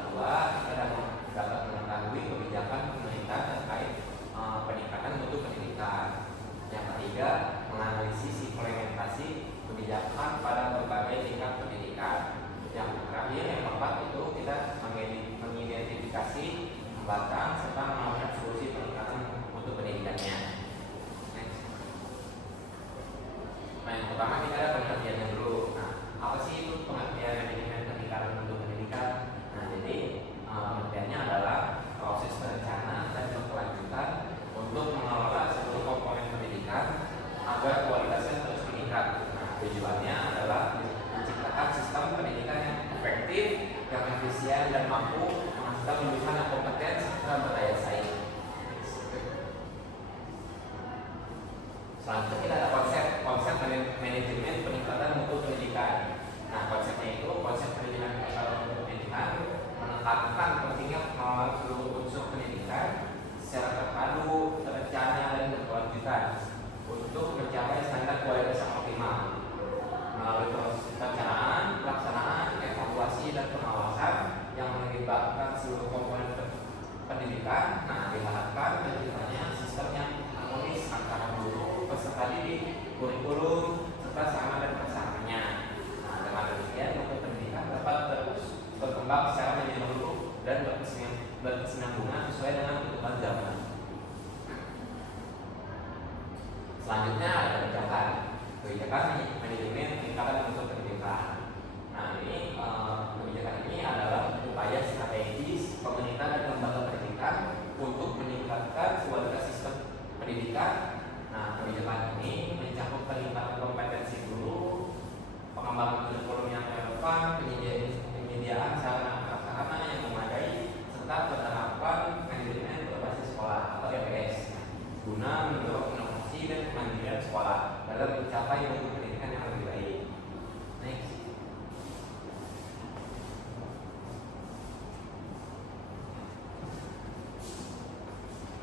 kedua, kita dapat mengetahui kebijakan pemerintah terkait peningkatan mutu pendidikan. Yang ketiga, menganalisis implementasi kebijakan pada berbagai tingkat pendidikan. Yang terakhir, yang keempat itu kita mengidentifikasi hambatan serta menawarkan solusi peningkatan mutu pendidikannya. Next. Nah, yang pertama kita ada pengertiannya dulu. Nah, apa sih itu pengertian manajemen peningkatan mutu pendidikan? Nah, jadi pengertiannya adalah proses perencanaan dan berkelanjutan untuk mengelola seluruh komponen pendidikan agar kualitasnya terus meningkat. Nah, tujuannya adalah menciptakan sistem pendidikan yang efektif, yang efisien dan mampu menghasilkan lulusan yang kompeten serta berdaya saing. Selanjutnya kita ada konsep manajemen peningkatan mutu pendidikan. Nah, konsepnya itu konsep manajemen peningkatan mutu pendidikan menekankan pentingnya pengelolaan seluruh unsur pendidikan secara terpadu, terencana dan berkelanjutan untuk mencapai standar kualitas yang optimal melalui proses perencanaan, pelaksanaan, evaluasi dan pengawasan yang melibatkan seluruh komponen pendidikan. Nah, diharapkan terciptanya sistem yang harmonis antara guru, peserta didik, kurikulum, serta sama dan persamaannya. Nah, dengan demikian mutu pendidikan dapat terus berkembang secara menyeluruh dan berkesinambungan sesuai dengan perkembangan zaman. Selanjutnya ada kebijakan manajemen peningkatan mutu pendidikan. Nah, ini kebijakan ini adalah upaya strategis pemerintah dan lembaga pendidikan untuk meningkatkan kualitas sistem pendidikan. Nah, kebijakan ini mencakup peningkatan kompetensi guru, pengembangan kurikulum yang relevan, penyediaan sarana yang memadai, serta penerapan manajemen berbasis sekolah atau MBS guna mendorong inovasi dan kemandirian sekolah dalam mencapai mutu pendidikan yang lebih baik. Next.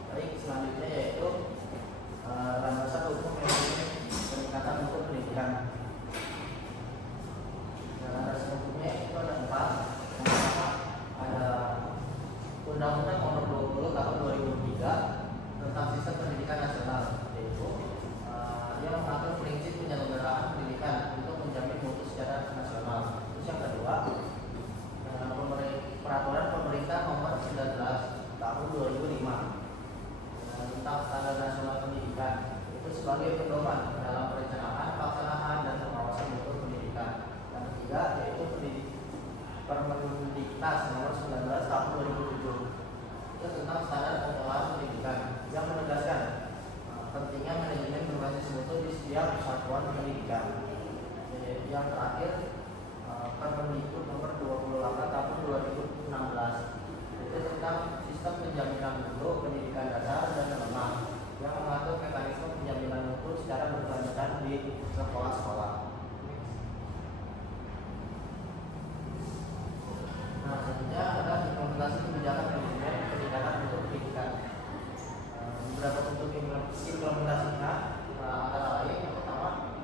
Baik, selanjutnya yaitu landasan hukum manajemen peningkatan mutu pendidikan. Landasan hukumnya itu ada 4. Yang pertama ada Undang-Undang Nomor 20 Tahun 2003 tentang Sistem Pendidikan Nasional, yaitu yang mengatur prinsip penyelenggaraan pendidikan untuk menjamin mutu secara nasional. Terus yang kedua, Peraturan Pemerintah Nomor 19 Tahun 2005 tentang Standar Nasional Pendidikan, itu sebagai pedoman dalam perencanaan, pelaksanaan dan pengawasan mutu pendidikan. Yang ketiga yaitu Permendiknas Nomor 19 Tahun 2007 itu tentang standar pengelolaan pendidikan yang menegaskan pentingnya manajemen berbasis mutu di setiap satuan pendidikan. Yang terakhir Permendikbud Nomor 28 Tahun 2016 itu tentang sistem penjaminan mutu pendidikan dasar dan menengah yang mengatur mekanisme penjaminan mutu secara berkelanjutan di sekolah-sekolah. Nah, selanjutnya ada implementasi kebijakan manajemen peningkatan mutu pendidikan. Beberapa bentuk implementasinya antara lain yang pertama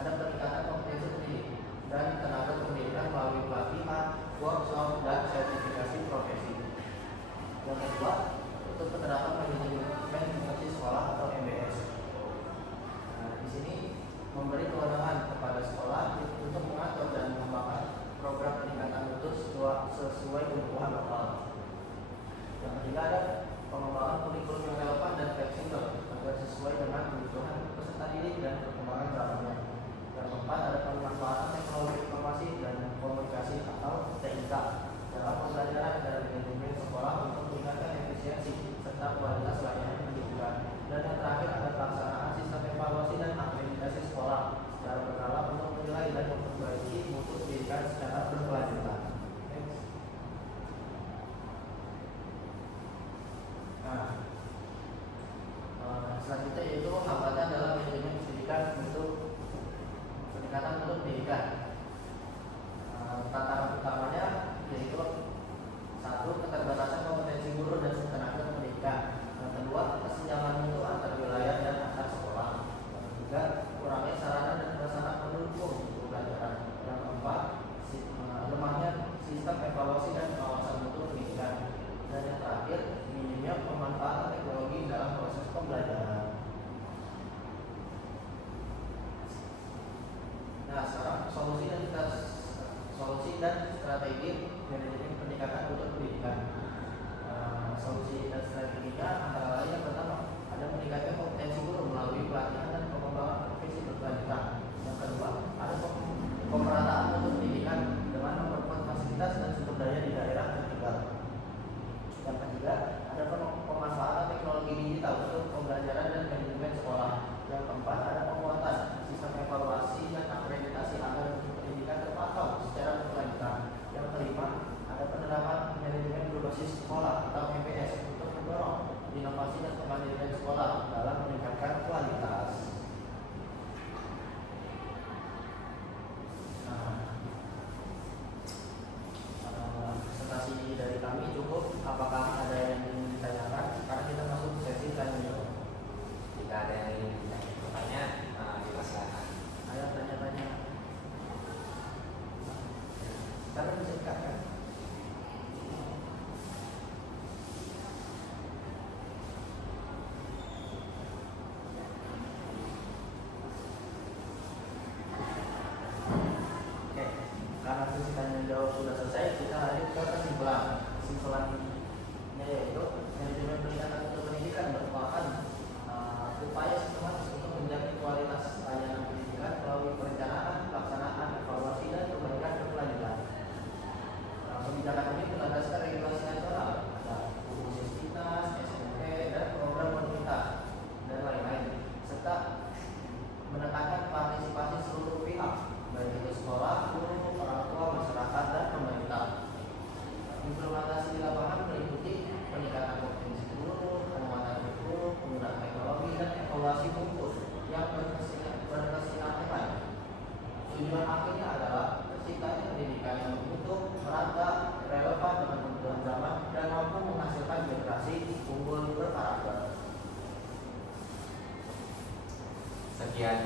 ada peningkatan kompetensi pendidik dan tenaga pendidikan melalui pelatihan, workshop dan sertifikasi profesi. Yang kedua, untuk penerapan manajemen berbasis sekolah atau MBS. Nah, di sini memberi kewenangan kepada sekolah untuk mengatur dan mengembangkan program peningkatan mutu sesuai kebutuhan lokal. Yang ketiga ada pengembangan kurikulum yang relevan dan fleksibel agar sesuai dengan kebutuhan peserta didik dan perkembangan zamannya. Yang keempat ada pemanfaatan teknologi informasi dan komunikasi atau TIK dalam pembelajaran dan manajemen sekolah untuk meningkatkan efisiensi serta kualitas layanan pendidikan. Dan yang terakhir ada pelaksanaan sistem evaluasi dan akreditasi sekolah secara berkala untuk menilai dan memperbaiki mutu pendidikan secara berkelanjutan. Nah, selanjutnya yaitu hambatan dalam manajemen pendidikan untuk peningkatan mutu pendidikan. Tantangan utamanya yaitu pertama, peningkatan mutu pendidikan yang dilakukan oleh sekolah. Yang kedua, peningkatan mutu pendidikan yang dilakukan oleh sekolah. Yang ketiga, peningkatan mutu pendidikan yang dilakukan oleh MBS. Yang keempat, peningkatan mutu pendidikan yang dilakukan oleh sekolah. kalau sudah selesai kita lanjut ke kesimpulan. Kesimpulannya yaitu manajemen pendidikan untuk pendidikan merupakan upaya sistematis untuk menjaga kualitas layanan pendidikan melalui perencanaan, pelaksanaan, evaluasi dan perbaikan berkelanjutan. Kebijakan ini berdasarkan regulasi nasional, ada buku Sisdiknas, SMP, dan program pemerintah dan lain-lain, serta menekankan partisipasi seluruh pihak, baik itu sekolah, guru, orang tua, masyarakat, dan pemerintah. Implementasi di lapangan meliputi peningkatan kompetensi guru, penguatan guru, penggunaan teknologi, dan evaluasi khusus yang berkesinambungan. Tujuan akhirnya adalah terciptanya pendidikan yang bermutu, merata, relevan dengan kebutuhan zaman, dan mampu menghasilkan generasi unggul berkarakter. Sekian